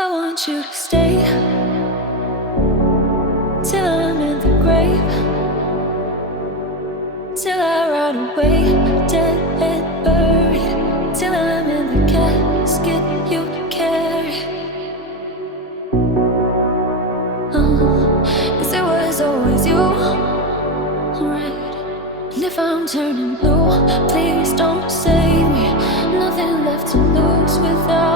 I want you to stay till I'm in the grave, till I rot away, dead and buried, till I'm in the casket you carry. 'Cause it was always you, right? And if I'm turning blue, please don't save me. Nothing left to lose without